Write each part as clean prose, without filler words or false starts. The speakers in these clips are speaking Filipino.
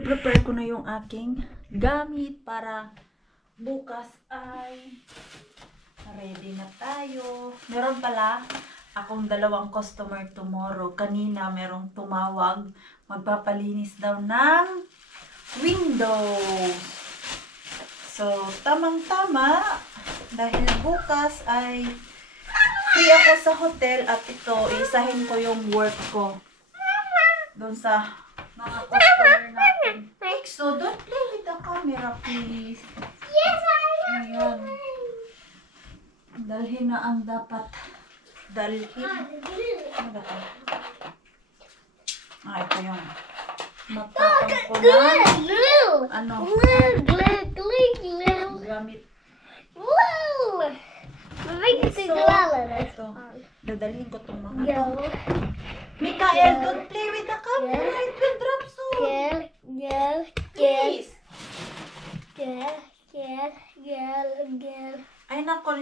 Prepare ko na yung aking gamit para bukas ay ready na tayo. Meron pala akong dalawang customer tomorrow. Kanina merong tumawag. Magpapalinis daw ng windows. So, tamang-tama. Dahil bukas ay free ako sa hotel at ito, isahin ko yung work ko doon sa mga customer natin. So, don't play with the camera, please. Yes, I Ayan. Dalhin na ang dapat dalhin. Ano ba ito? Ito yung matapang ko na. Glue. Ano? Glue. Gamit. Glue. Ito. Dadalhin ko itong mga ito. Mikael, don't play with the camera. It will drop soon. Please. Ay, nako.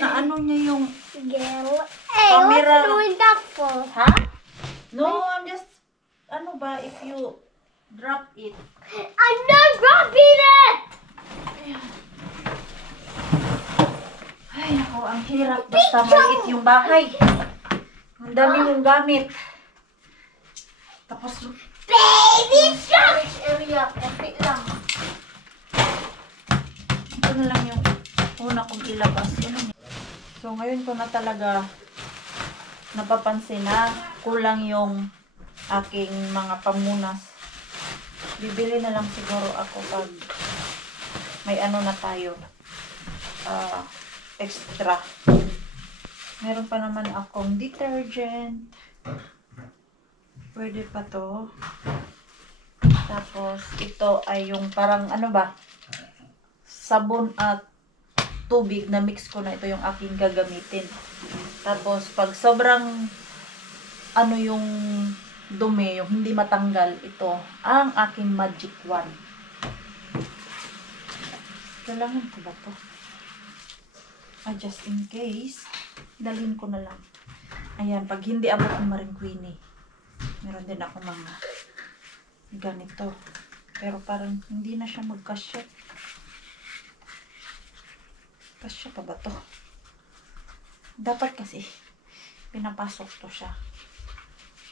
Naano niya yung Hey, camera. what's doing that for? Ha? No, I'm just, ano ba, if you drop it. I'm not dropping it! Ay, nako, ang hirap. Basta maliit yung bahay. Ang dami mong gamit. Tapos, Baby shark! storage area, konti lang. Ito na lang yung una kong ilabas. So, ngayon ko na talaga napapansin na kulang yung aking mga pamunas. Bibili na lang siguro ako pag may ano na tayo. Extra. Meron pa naman akong detergent. Pwede pa to. Tapos, ito ay yung parang ano ba? Sabon at tubig na mix ko na. Ito yung aking gagamitin. Tapos, pag sobrang ano yung dumi, yung hindi matanggal, ito ang aking magic wand. Kailangan ko ba to? Just in case, dalhin ko na lang. Ayan, pag hindi abot ng Maring Queenie, meron din ako mga ganito. Pero parang hindi na siya magkasya. Kasya pa ba to? Dapat kasi, pinapasok to siya.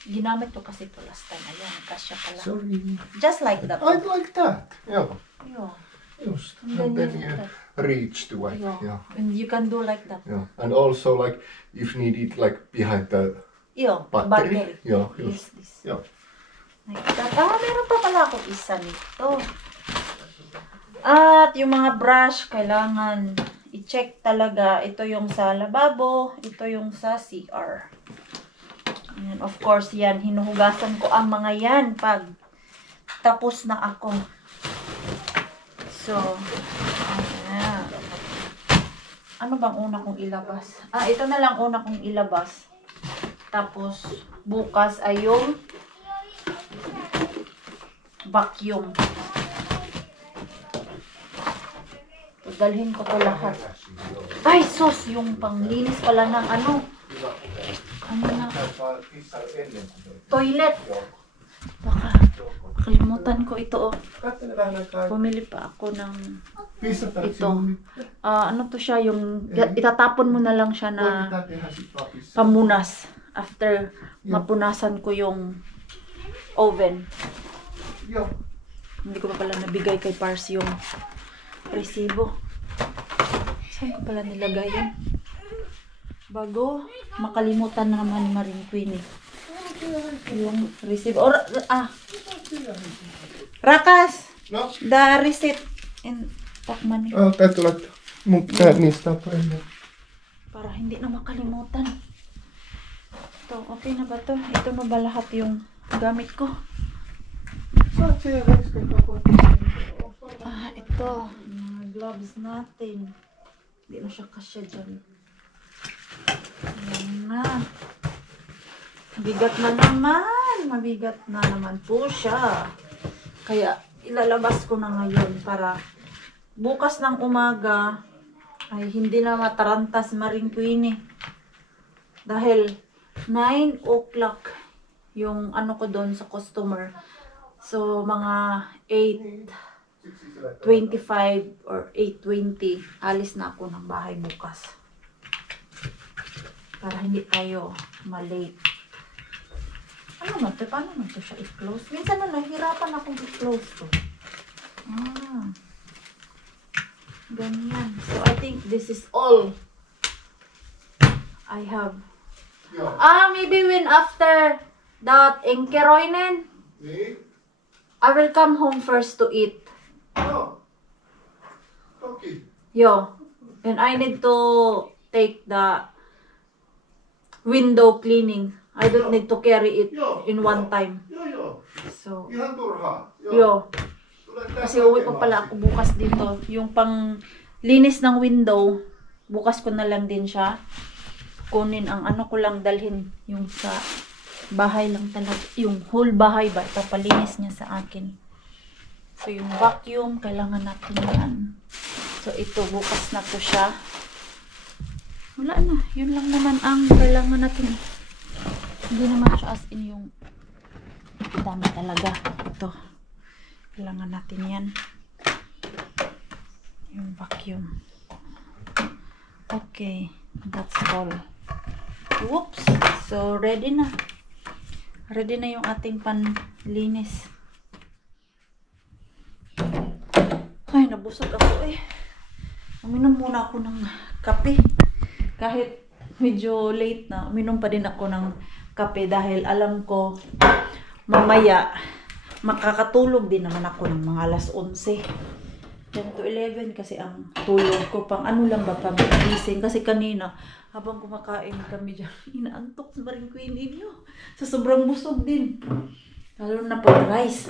Ginamit ko kasi to last time. Ayan, kasya pala. Sorry. Just like that. I like that. Yeah. Yun. Just. And And then then you you do that. reach the way. Yeah. Yeah. And you can do like that. Yeah. And also like if needed like behind the Yun, battery. Yeah. Yes, Just. this. Yeah. Like that. Meron pa pala akong isa nito. At yung mga brush, kailangan i-check talaga. Ito yung sa lababo, ito yung sa CR. Ayan, of course, yan. Hinuhugasan ko ang mga yan pag tapos na ako. So, ayan. Ano bang una kong ilabas? Ito na lang una kong ilabas. Tapos, bukas ay yung vacuum. Dalhin ko to lahat. Ay, sus! Yung panglinis pala ng ano. Ano na? Toilet. Baka kalimutan ko ito. Bumili pa ako ng ito. Ano to siya? Yung itatapon mo na lang siya na pamunas. After mapunasan ko yung oven. Hindi ko pa pala nabigay kay Pars yung resibo. Saan ko pala nilagay yun? Bago makalimutan na naman ni Maring Queenie yung resibo. Rakas! No? The receipt in money. Täytyy laittaa. Mun pitää niistä ennen. Para hindi na makalimutan. Ito, okay na ba to? Ito na ba lahat yung gamit ko? Ito. Mga gloves natin. Hindi na siya kasya dyan. Ayan na. Mabigat na naman. Mabigat na naman po siya. Kaya ilalabas ko na ngayon para bukas ng umaga ay hindi na mataranta si Maring Queenie. Dahil 9 o'clock yung ano ko doon sa customer. So, mga 8:25 or 8:20, alis na ako ng bahay bukas. Para hindi tayo malate. Ano man to? Paano man to siya i-close? Minsan na nahihirapan akong i-close to. Ganyan. So, I think this is all I have. Yeah. Maybe when after that Inkeroinen, Me? I will come home first to eat. No. Okay. Yo. And I need to take the window cleaning. I don't need to carry it in one time. Joo. So, Ihan turhaa. yo. Kasi uwi pa pala ako bukas dito. Yung pang linis ng window, bukas ko na lang din siya. Kunin ang ano ko lang dalhin yung sa bahay lang talaga. Yung whole bahay ba? Ipapalinis niya sa akin. So yung vacuum, kailangan natin yan. So ito, bukas na to siya. Wala na. Yun lang naman ang kailangan natin. Hindi naman siya as in yung dami talaga. Ito. Kailangan natin yan. Yung vacuum. Okay. That's all. Whoops. So, ready na. Ready na yung ating panlinis. Ay, nabusog ako eh. Uminom muna ako ng kape. Kahit medyo late na, uminom pa din ako ng kape dahil alam ko mamaya makakatulog din naman ako ng mga alas 11. 10 to 11 kasi ang tulog ko pang ano lang ba, pang gising. Kasi kanina, habang kumakain kami dyan, inaantok sa rin ko ninyo. Sa sobrang busog din. Lalo na pag rice.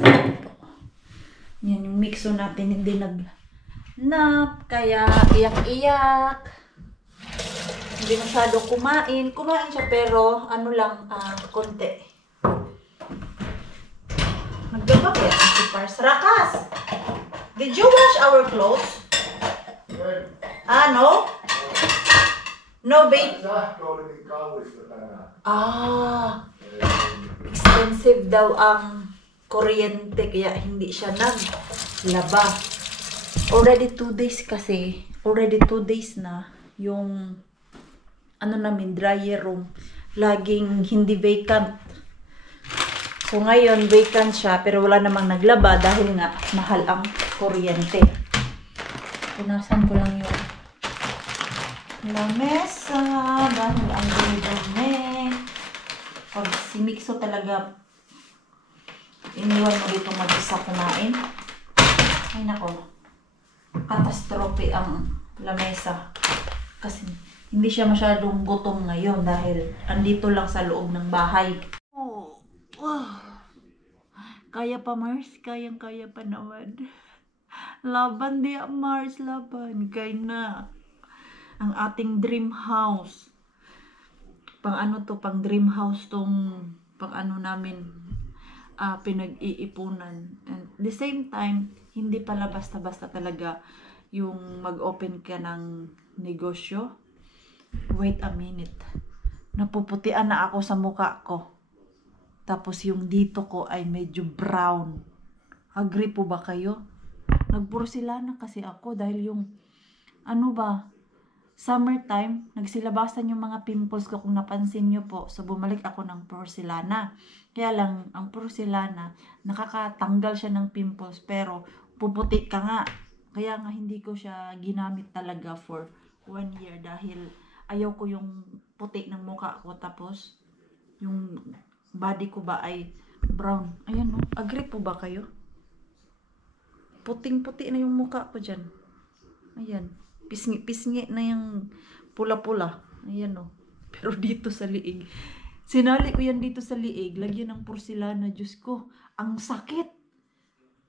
Yan yung mixo natin, hindi nag-nap. Kaya iyak-iyak. Hindi masyado kumain. Kumain siya pero ano lang, konti. Nagbabakit si Pars. Rakas! Did you wash our clothes? No? No, babe? Sähkö oli niin kallista tänään. Expensive daw ang kuryente kaya hindi siya naglaba. Already 2 days kasi. Already 2 days na yung ano namin, dryer room. Laging hindi vacant. So ngayon, vacant siya pero wala namang naglaba dahil nga mahal ang kuryente. Punasan ko lang yung lamesa dahil ang dumi. Pag si Mixo talaga iniwan mo dito mag-isa kumain. Ay nako, katastrofe ang lamesa. Kasi hindi siya masyadong gutom ngayon dahil andito lang sa loob ng bahay. Kaya pa Mars, kayang-kaya pa naman. Laban di Mars, laban. Kaya na. Ang ating dream house. Pang ano to, pang dream house tong pang ano namin pinag-iipunan. And the same time, hindi pala basta-basta talaga yung mag-open ka ng negosyo. Wait a minute. Napuputian na ako sa mukha ko. Tapos yung dito ko ay medyo brown. Agree po ba kayo? Nagporselana kasi ako dahil yung ano ba, summertime, nagsilabasan yung mga pimples ko kung napansin nyo po. So bumalik ako ng porselana. Kaya lang, ang porselana, nakakatanggal siya ng pimples pero puputi ka nga. Kaya nga hindi ko siya ginamit talaga for 1 year dahil ayaw ko yung puti ng mukha ko. Tapos yung body ko ba ay brown. Ayan no. Agree po ba kayo? Puting-puti na yung mukha ko dyan. Ayan. Pisngi-pisngi na yung pula-pula. Ayan no. Pero dito sa liig. Sinali ko yan dito sa liig. Lagyan ng porselana. Diyos ko. Ang sakit.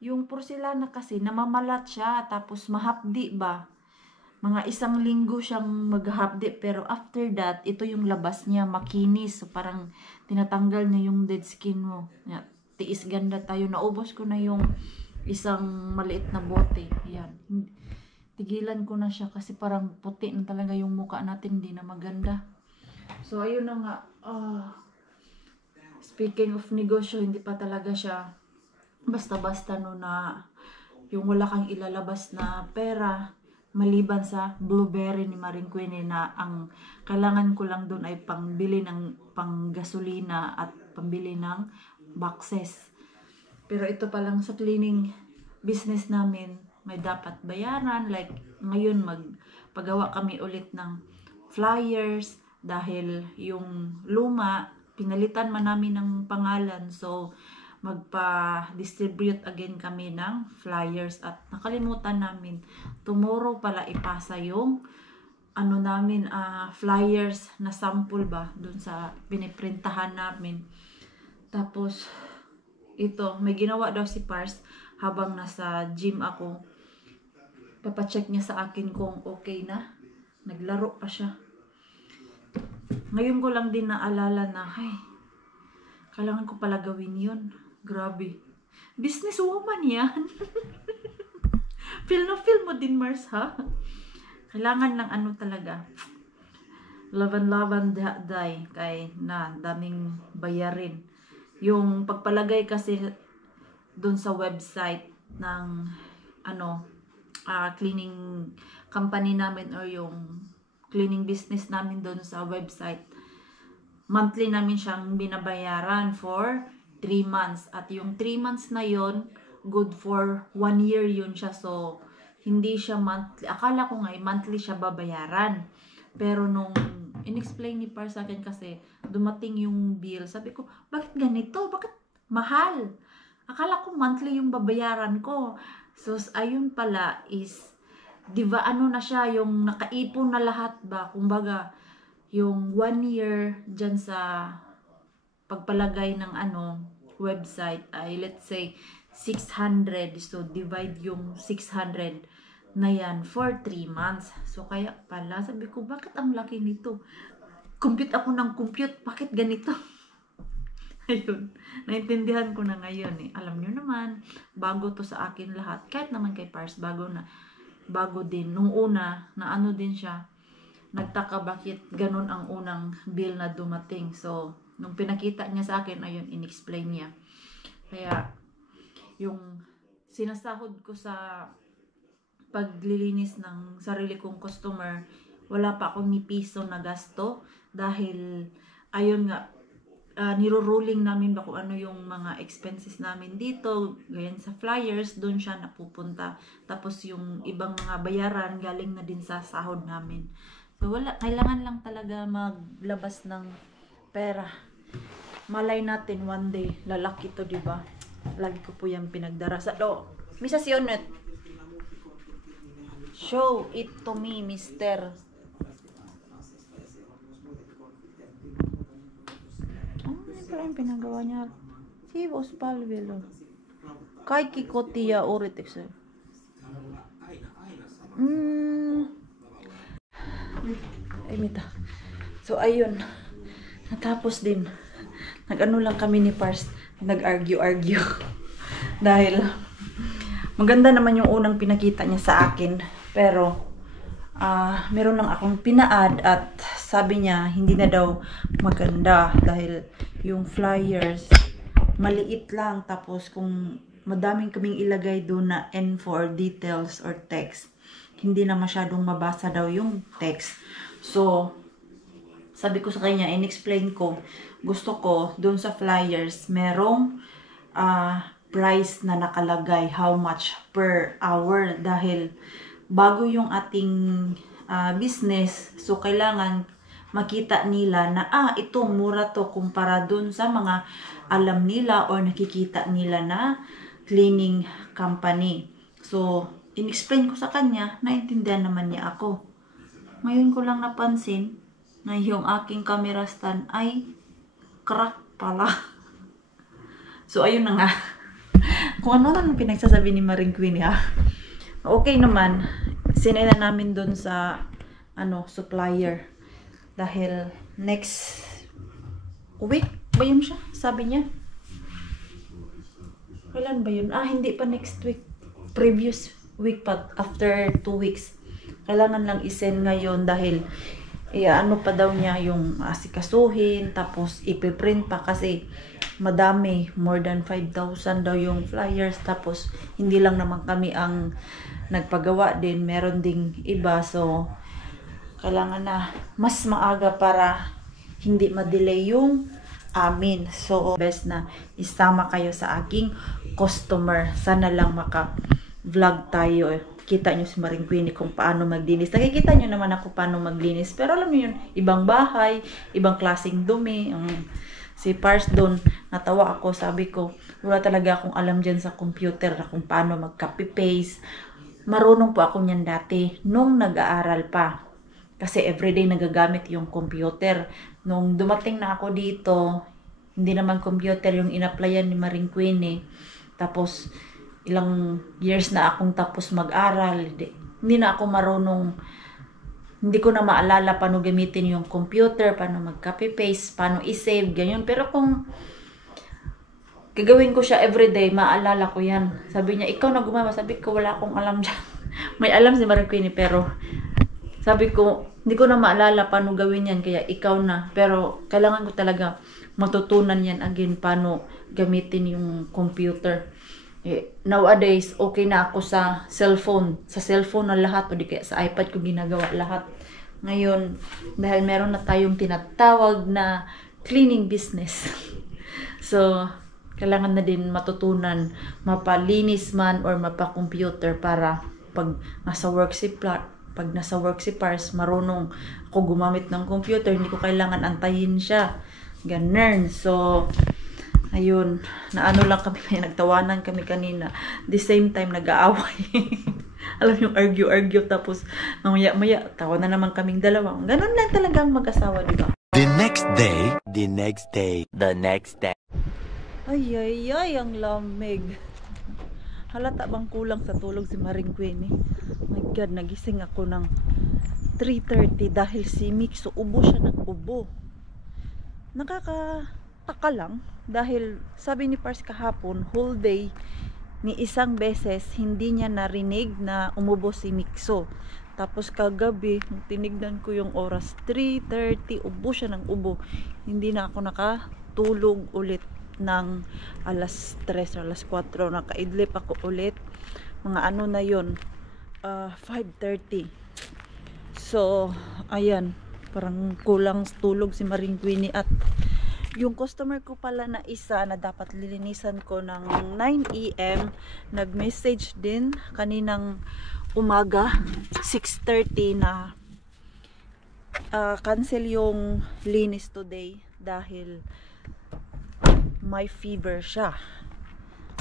Yung porselana kasi namamalat siya. Tapos mahapdi ba? Mga 1 linggo siyang maghapdi. Pero after that, ito yung labas niya. Makinis. So parang tinatanggal niya yung dead skin mo. Tiis ganda tayo. Naubos ko na yung isang maliit na bote. Yan. Tigilan ko na siya kasi parang puti na talaga yung mukha natin. Hindi na maganda. So ayun na nga. Speaking of negosyo, hindi pa talaga siya basta-basta no na yung wala kang ilalabas na pera maliban sa blueberry ni Maring Queenie na ang kailangan ko lang doon ay pangbili ng panggasolina at pambili ng boxes. Pero ito pa lang sa cleaning business namin, may dapat bayaran. Like ngayon magpagawa kami ulit ng flyers dahil yung luma, pinalitan man namin ng pangalan. So, magpa-distribute again kami ng flyers at nakalimutan namin tomorrow pala ipasa yung namin flyers na sample ba dun sa piniprintahan namin. Tapos ito may ginawa daw si Pars habang nasa gym ako. Papacheck niya sa akin kung okay na. Naglaro pa siya. Ngayon ko lang din naalala na kailangan ko pala gawin yun. Grabe. Business woman yan. Feel mo din, Mars, ha? Kailangan ng talaga. Laban-laban day. Kay na daming bayarin. Yung pagpalagay kasi dun sa website ng cleaning company namin or yung cleaning business namin dun sa website. Monthly namin siyang binabayaran for 3 months. At yung 3 months na yon good for 1 year yun siya. So, hindi siya monthly. Akala ko nga monthly siya babayaran. Pero nung in-explain ni Par sa akin kasi dumating yung bill, sabi ko, bakit ganito? Bakit mahal? Akala ko monthly yung babayaran ko. So, ayun pala is, di ba na siya, yung nakaipon na lahat ba? Kumbaga, yung 1 year dyan sa pagpalagay ng website ay let's say 600. So, divide yung 600 na yan for 3 months. So, kaya pala, sabi ko, bakit ang laki nito? Compute ako ng compute, bakit ganito? Ayun, naintindihan ko na ngayon eh. Alam nyo naman, bago to sa akin lahat. Kahit naman kay Pars, bago din. Nung una, na din siya, nagtaka bakit ganun ang unang bill na dumating. So, nung pinakita niya sa akin, ayun, in-explain niya. Kaya, yung sinasahod ko sa paglilinis ng sarili kong customer, wala pa akong ni piso na gasto. Dahil, ayun nga, niro-rolling namin ba kung ano yung mga expenses namin dito. Ganyan sa flyers, doon siya napupunta. Tapos yung ibang mga bayaran, galing na din sa sahod namin. So, kailangan lang talaga maglabas ng pera. Malay natin one day, lalaki to, di ba? Lagi ko po yung pinagdarasal. Misa si Onet. Show it to me, mister. Ano yung pinagawa niya? Si Boss Palvelo. Kay Kikotia Oritex. Ay, mita. So, ayun. Natapos din. Nag-ano lang kami ni Pars. Nag-argue. Dahil, maganda naman yung unang pinakita niya sa akin. Pero, meron lang akong pina-add at sabi niya, hindi na daw maganda. Dahil, yung flyers, maliit lang. Tapos, kung madaming kaming ilagay doon na N4 details or text, hindi na masyadong mabasa daw yung text. So, sabi ko sa kanya, in-explain ko, gusto ko, doon sa flyers, merong price na nakalagay, how much per hour. Dahil, bago yung ating business, so kailangan makita nila na, ito, mura to, kumpara doon sa mga alam nila or nakikita nila na cleaning company. So, in-explain ko sa kanya, naintindihan naman niya ako. Ngayon ko lang napansin na yung aking camera stand ay crack pala. So, ayun na nga. Kung ano lang pinagsasabi ni Maring Queenie, ha? Okay naman. Sinay na namin dun sa supplier. Dahil next week ba yun siya? Sabi niya. Kailan ba yun? Hindi pa next week. Previous week pa. After 2 weeks. Kailangan lang isend ngayon dahil ano pa daw niya yung asikasuhin, tapos ipiprint pa kasi madami, more than 5,000 daw yung flyers, tapos hindi lang naman kami ang nagpagawa din, meron ding iba, so kailangan na mas maaga para hindi ma-delay yung amin. So best na isama kayo sa aking customer, sana lang maka-vlog tayo. Kita nyo si Maring Queenie kung paano maglinis. Nakikita nyo naman ako paano maglinis. Pero alam nyo yun, ibang bahay, ibang klaseng dumi. Si Pars doon, natawa ako. Sabi ko, wala talaga akong alam dyan sa computer na kung paano mag-copy-paste. Marunong po ako niyan dati, nung nag-aaral pa. Kasi everyday nagagamit yung computer. Nung dumating na ako dito, hindi naman computer yung in-applyan ni Maring Queenie. Tapos, ilang years na akong tapos mag-aral, hindi na ako marunong, hindi ko na maalala paano gamitin yung computer, paano mag-copy-paste, paano i-save, ganyan. Pero kung gagawin ko siya everyday, maalala ko yan. Sabi niya, ikaw na gumawa. Sabi ko, wala akong alam dyan. May alam si Maring Queenie, pero sabi ko, hindi ko na maalala paano gawin yan, kaya ikaw na. Pero kailangan ko talaga matutunan yan again, paano gamitin yung computer. Nowadays, okay na ako sa cellphone. Sa cellphone na lahat, o di kaya sa iPad ko ginagawa lahat. Ngayon, dahil meron na tayong tinatawag na cleaning business. So, kailangan na din matutunan, mapalinis man or mapa-computer para pag nasa work si Pars, marunong ako gumamit ng computer, hindi ko kailangan antayin siya. Ganun. So, ayun, naano lang kami, nagtawanan kami kanina. The same time, nag-aaway. Alam yung argue, tapos maya, tawa na naman kaming dalawa. Ganun lang talagang mag-asawa, di ba? The next day. Ay, ang lamig. Halata bang kulang sa tulog si Maring Queenie? My God, nagising ako ng 3:30 dahil si Mixo, ubo siya ng ubo. Nakakataka lang dahil sabi ni Pars kahapon, whole day ni isang beses hindi niya narinig na umubo si Mixo. Tapos kagabi, tinignan ko yung oras, 3:30, ubo siya ng ubo. Hindi na ako nakatulog ulit ng alas 3 or alas 4. Nakaidlip ako ulit. Mga ano na yun, 5:30. So, ayan, parang kulang tulog si Maring Queenie. At yung customer ko pala na isa na dapat lilinisan ko ng 9 AM, nag-message din kaninang umaga 6:30 na cancel yung linis today dahil may fever siya.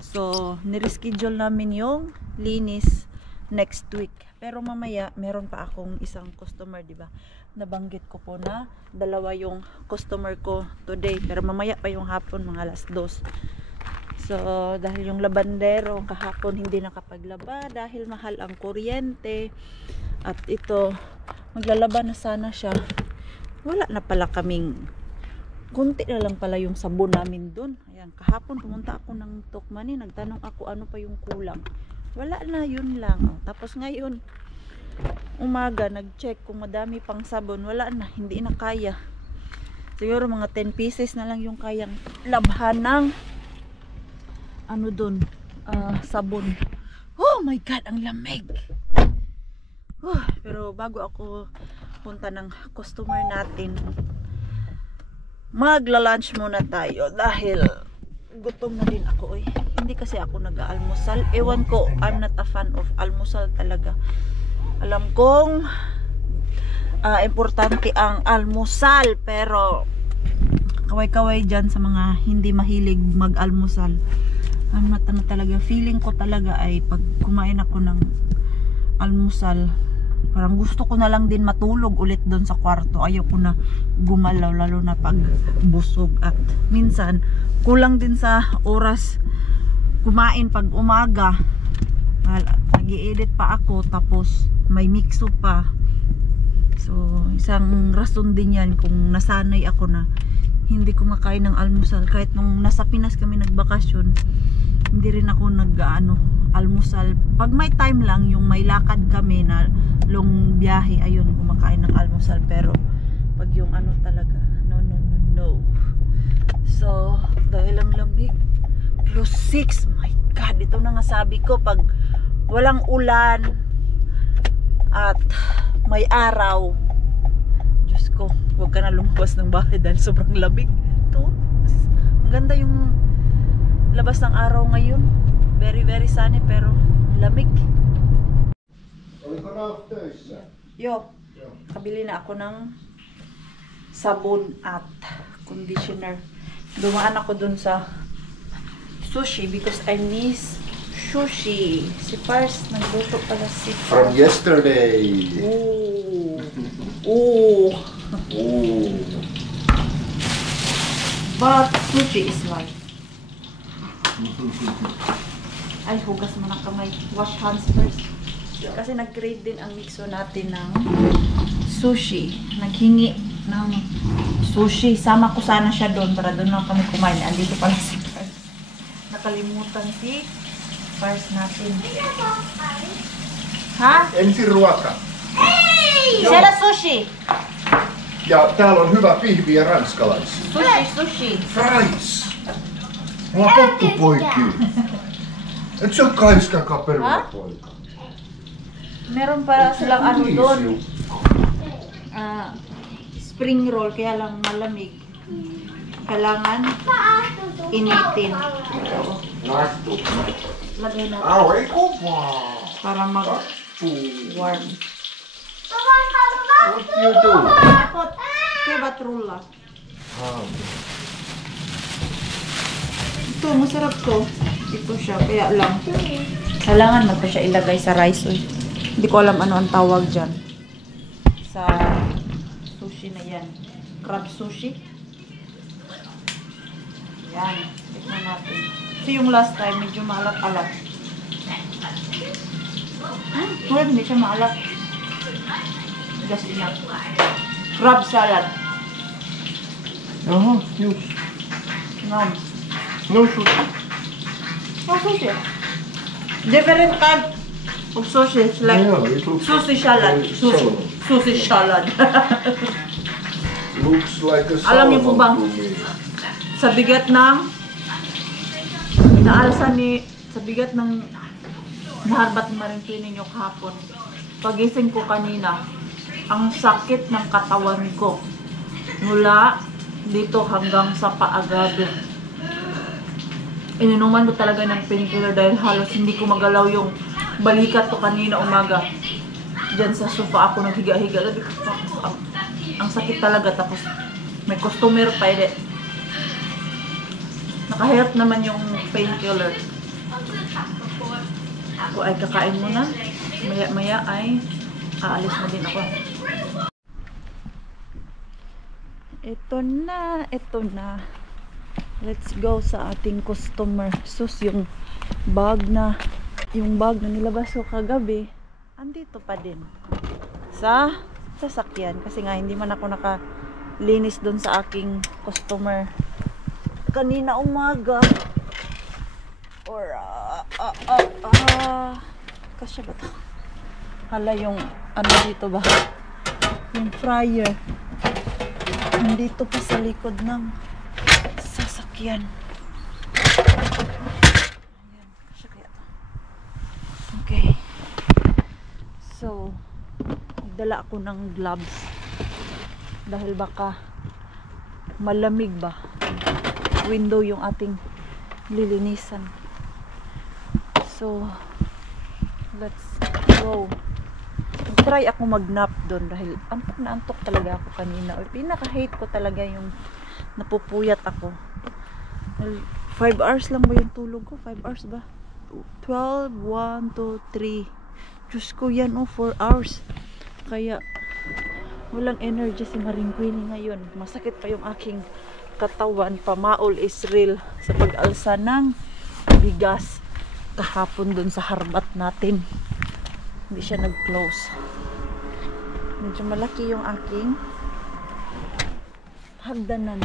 So, nireschedule namin yung linis next week. Pero mamaya, meron pa akong isang customer, di ba? Nabanggit ko po na dalawa yung customer ko today. Pero mamaya pa yung hapon, mga alas 2. So, dahil yung labandero kahapon hindi nakapaglaba dahil mahal ang kuryente. At ito, maglalaba na sana siya. Wala na pala kaming, kunti na lang pala yung sabon namin dun. Ayan, kahapon pumunta ako ng Tokmani, nagtanong ako ano pa yung kulang. Wala na, yun lang. Oh. Tapos ngayon, umaga, nag-check kung madami pang sabon. Wala na, hindi na kaya. Siguro mga 10 pieces na lang yung kayang labhan ng ano dun, sabon. Oh my God, ang lamig! Pero bago ako punta ng customer natin, magla-lunch muna tayo dahil gutom na din ako eh. Hindi kasi ako nag-aalmusal. Ewan ko, I'm not a fan of almusal talaga. Alam kong importante ang almusal, pero kaway-kaway dyan sa mga hindi mahilig mag-almusal. I'm not talaga. Feeling ko talaga ay pag kumain ako ng almusal, parang gusto ko na lang din matulog ulit doon sa kwarto. Ayaw ko na gumalaw, lalo na pag busog. At minsan, kulang din sa oras kumain pag umaga. Nag-i-edit pa ako, tapos may mixo pa. So, isang rason din yan kung nasanay ako na hindi ko makain ng almusal. Kahit nung nasa Pinas kami nagbakasyon, hindi rin ako almusal. Pag may time lang, yung may lakad kami na long biyahe, ayun, kumakain ng almusal. Pero Pag yung ano talaga. No, no, no, no. So, dahil ang lamig. +6. My God, ito na nga sabi ko. Pag walang ulan at may araw, Diyos ko, huwag ka na lumabas ng bahay dahil sobrang lamig. Ito, ang ganda yung labas ng araw ngayon. Very, very sunny pero lamig. Oliko Ralph töissä? Yo, kabili na ako ng sabon at conditioner. Dumaan ako dun sa sushi because I miss sushi. Si Pars, nagluto pala si From Pars. yesterday. Ooh. Ooh. Ooh. But sushi is life. Ay, hugas mo ng kamay. Wash hands first. Kasi nag-crave din ang mixo natin ng sushi. Naghingi ng sushi. Sama ko sana siya doon para doon lang kami kumain. Andito pala si Pars. Nakalimutan si Pars natin. Ha? Ensin ruoka. Siellä sushi. Ja täällä on hyvä pihvi ja ranskalaisia. Sushi, sushi. Fries. Mulla on pottupoikia. Et se on kaiskankaan perunapoika. Meron pa silang ano doon. Spring roll, kaya lang malamig. Kailangan initin. Lagay natin Au, ei kovaa. para mag-warm. What you do? Tapos, kebat rulla. Ito, masarap to. Ito siya, kaya lang. Kailangan mo pa siya ilagay sa rice oil. Hindi ko alam ano ang tawag dyan. Sa sushi na yan. Crab sushi. Yan. Tignan natin. Kasi yung last time, medyo maalat-alat. Well, hindi siya maalat. Just enough. Crab salad. Jaha, just. Nom. No sushi. Oh, sushi. Different kind of sushi. It's like Yeah, it looks sushi salad. Sushi. Sushi salad. Looks like a Alam niyo po salmon bang- to me. Sa bigat ng inaalsa ni sa bigat ng naharbat ni Maringkin ninyo kahapon. Pagising ko kanina, ang sakit ng katawan ko. Mula dito hanggang sa paagado. Ininuman ko talaga ng painkiller dahil halos hindi ko magalaw yung balikat ko kanina umaga. Diyan sa sofa ako naghiga-higa. Ang sakit talaga, tapos may customer pa eh. Nakahirap naman yung painkiller. Ako ay kakain muna. Maya-maya ay aalis na din ako. Ito na, ito na. Let's go sa ating customer. Sus, yung bag na nilabas ko kagabi, andito pa din. Sa sasakyan. Kasi nga, hindi man ako nakalinis doon sa aking customer. Kanina umaga. Or, kasya ba ito? Hala, yung, ano dito ba? Yung fryer. Nandito pa sa likod ng sasakyan. Ayan, kasya kaya ito. Okay. So, nagdala ako ng gloves. Dahil baka malamig ba? Window yung ating lilinisan. So, let's go. Try ako mag-nap doon dahil antok na antok talaga ako kanina. Or pinaka-hate ko talaga yung napupuyat ako. 5 hours lang ba yung tulog ko? 5 hours ba? 12, 1, 2, 3. Diyos ko yan, 4 hours. Kaya, walang energy si Maring Queenie ngayon. Masakit pa yung aking katawan. Pamaol is real sa pag-alsa ng bigas kahapon dun sa harbat natin. Hindi siya nag-close. Medyo malaki yung aking hagdanan.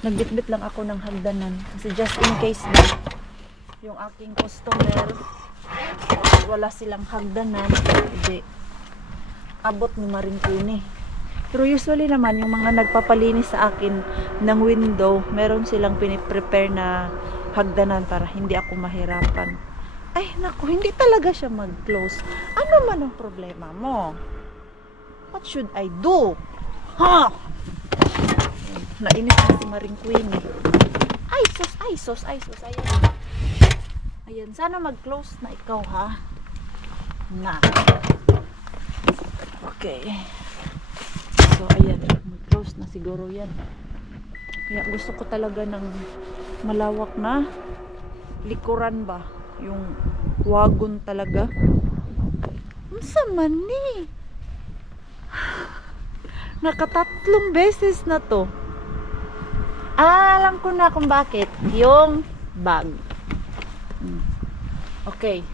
Nagbitbit lang ako ng hagdanan kasi just in case na yung aking customer wala silang hagdanan, hindi abot ni Maring Queenie. Pero usually naman, yung mga nagpapalinis sa akin ng window, meron silang piniprepare na hagdanan para hindi ako mahirapan. Ay, naku, hindi talaga siya mag-close. Ano man ang problema mo? What should I do? Ha? Nainis na si Maring Queenie. Ay, sus. Ayan. Ayan, sana mag-close na ikaw, ha? Na. Okay. So, ayan. Mag-close na siguro yan. Kaya gusto ko talaga ng malawak na likuran ba? Yung wagon talaga. Ang sama ni. Nakatatlong beses na to. Alam ko na kung bakit. Yung bag. Okay.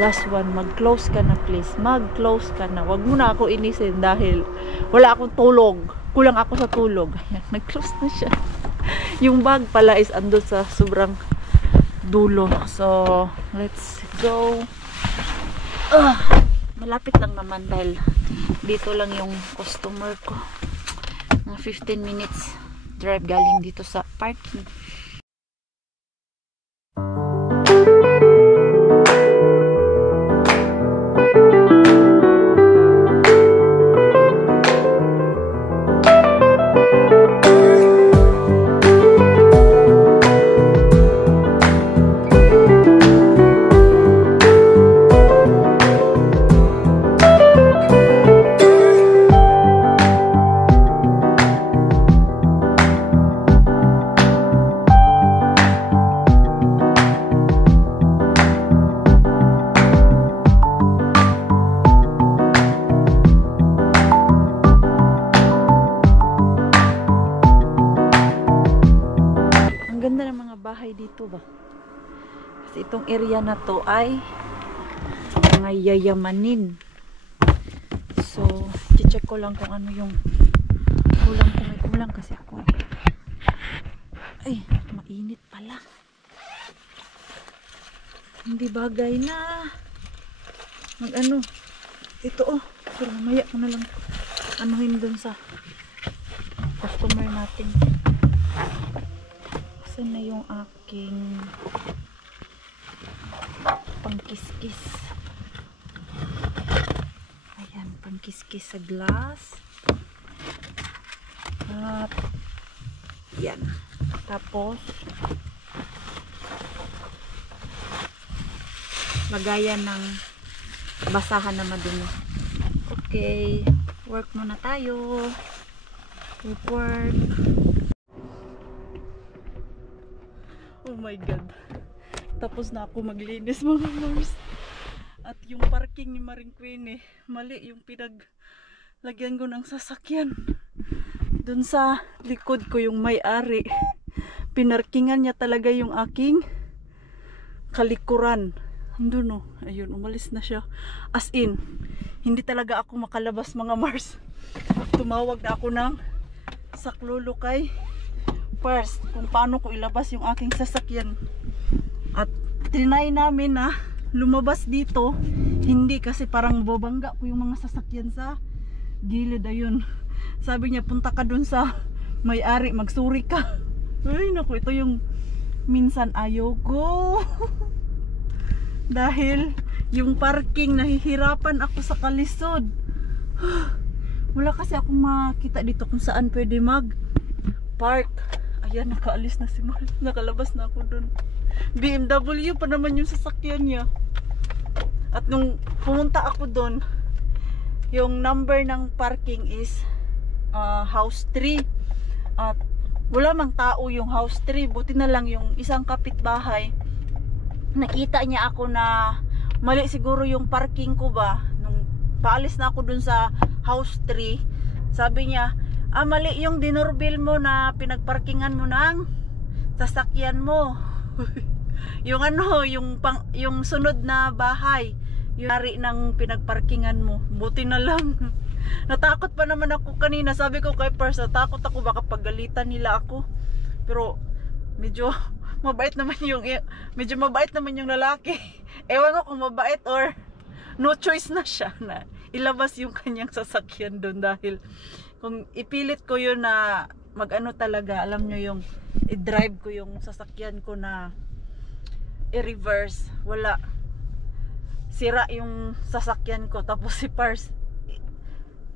Last one. Mag-close ka na please. Mag-close ka na. Wag mo na ako inisin dahil wala akong tulog. Kulang ako sa tulog. Ayan. Nag-close na siya. Yung bag pala is ando sa sobrang dulo. So, let's go. Malapit lang naman dahil dito lang yung customer ko. Mga 15 minutes drive galing dito sa parking. Dito ba? Kasi itong area na to ay mga yayamanin. So, check ko lang kung ano yung kulang, kung may kulang kasi ako. Ay, mainit pala. Hindi bagay na mag ano. Ito pero mamaya ko na lang anuhin dun sa customer natin. Saan na yung aking pangkiskis? Ayan, pangkiskis sa glass. At yan. Tapos lagayan ng basahan na madumi. Okay, work muna tayo. Work. Oh my God. Tapos na ako maglinis mga Mars. At yung parking ni Maring Queenie, mali yung pinaglagyan ko ng sasakyan. Dun sa likod ko yung may-ari. Pinarkingan niya talaga yung aking kalikuran. Andun ayun, umalis na siya. As in, hindi talaga ako makalabas mga Mars. Tumawag na ako ng saklolo kay first kung paano ko ilabas yung aking sasakyan. At trinay namin na lumabas dito, hindi kasi parang bobangga ko yung mga sasakyan sa gilid. Ayun, sabi niya punta ka dun sa may-ari, magsuri ka. Ay naku, ito yung minsan ayoko. Dahil yung parking, nahihirapan ako sa kalisod. Wala kasi akong makita dito kung saan pwede mag park. Ayan, nakaalis na si Mark. Nakalabas na ako dun. BMW pa naman yung sasakyan niya. At nung pumunta ako dun, yung number ng parking is house 3. At wala mang tao yung house 3. Buti na lang yung isang kapitbahay. Nakita niya ako na mali siguro yung parking ko ba. Nung paalis na ako dun sa house 3, sabi niya, mali yung dinurbil mo na pinagparkingan mo ng sasakyan mo. Yung yung sunod na bahay, yung ari ng pinagparkingan mo. Buti na lang. Natakot pa naman ako kanina. Sabi ko kay Pers, natakot ako baka pagalitan nila ako. Pero medyo mabait naman yung lalaki. Ewan ko kung mabait or no choice na siya na ilabas yung kanyang sasakyan doon dahil Kung ipilit ko yun na mag-ano talaga, alam nyo yung i-drive ko yung sasakyan ko na i-reverse, wala. Sira yung sasakyan ko. Tapos si Pars,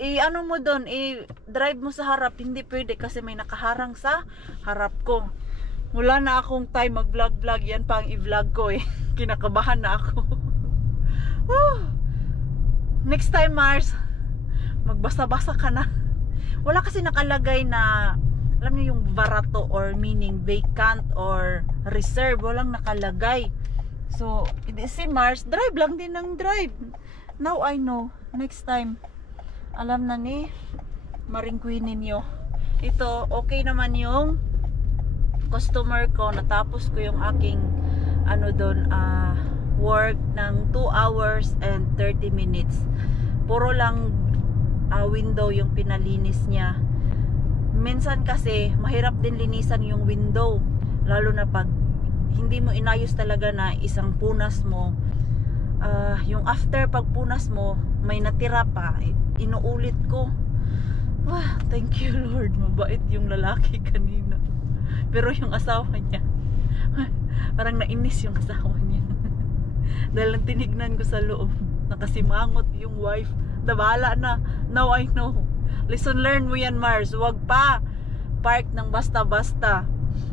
ano mo doon, i-drive mo sa harap. Hindi pwede kasi may nakaharang sa harap ko. Wala na akong time mag-vlog-vlog. Yan pa ang i-vlog ko eh. Kinakabahan na ako. Next time, Mars, magbasa-basa ka na. Wala kasi nakalagay na, alam niyo yung barato or meaning vacant or reserve. Walang nakalagay. So, si Mars, drive lang din ng drive. Now I know. Next time, alam na ni Maring Queen ninyo. Ito, okay naman yung customer ko. Natapos ko yung aking work ng 2 hours and 30 minutes. Puro lang window yung pinalinis niya. Minsan kasi, mahirap din linisan yung window. Lalo na pag hindi mo inayos talaga na isang punas mo, yung after pagpunas mo may natira pa, inuulit ko. Thank you Lord, mabait yung lalaki kanina. Pero yung asawa niya parang nainis yung asawa niya dahil tinignan ko sa loob, nakasimangot yung wife. Bahala na, now I know. Lesson learned mo yan, Mars. Huwag pa park ng basta-basta.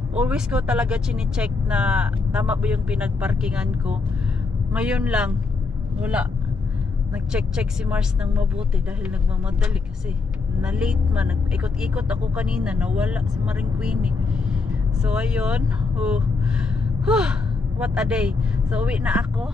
Always ko talaga chine-check na tama ba yung pinagparkingan ko. Ngayon lang, wala. Nag-check si Mars ng mabuti dahil nagmamadali kasi na-late man. Nag-ikot-ikot ako kanina, nawala si Maring Queenie. So, ayun. What a day. So, uwi na ako.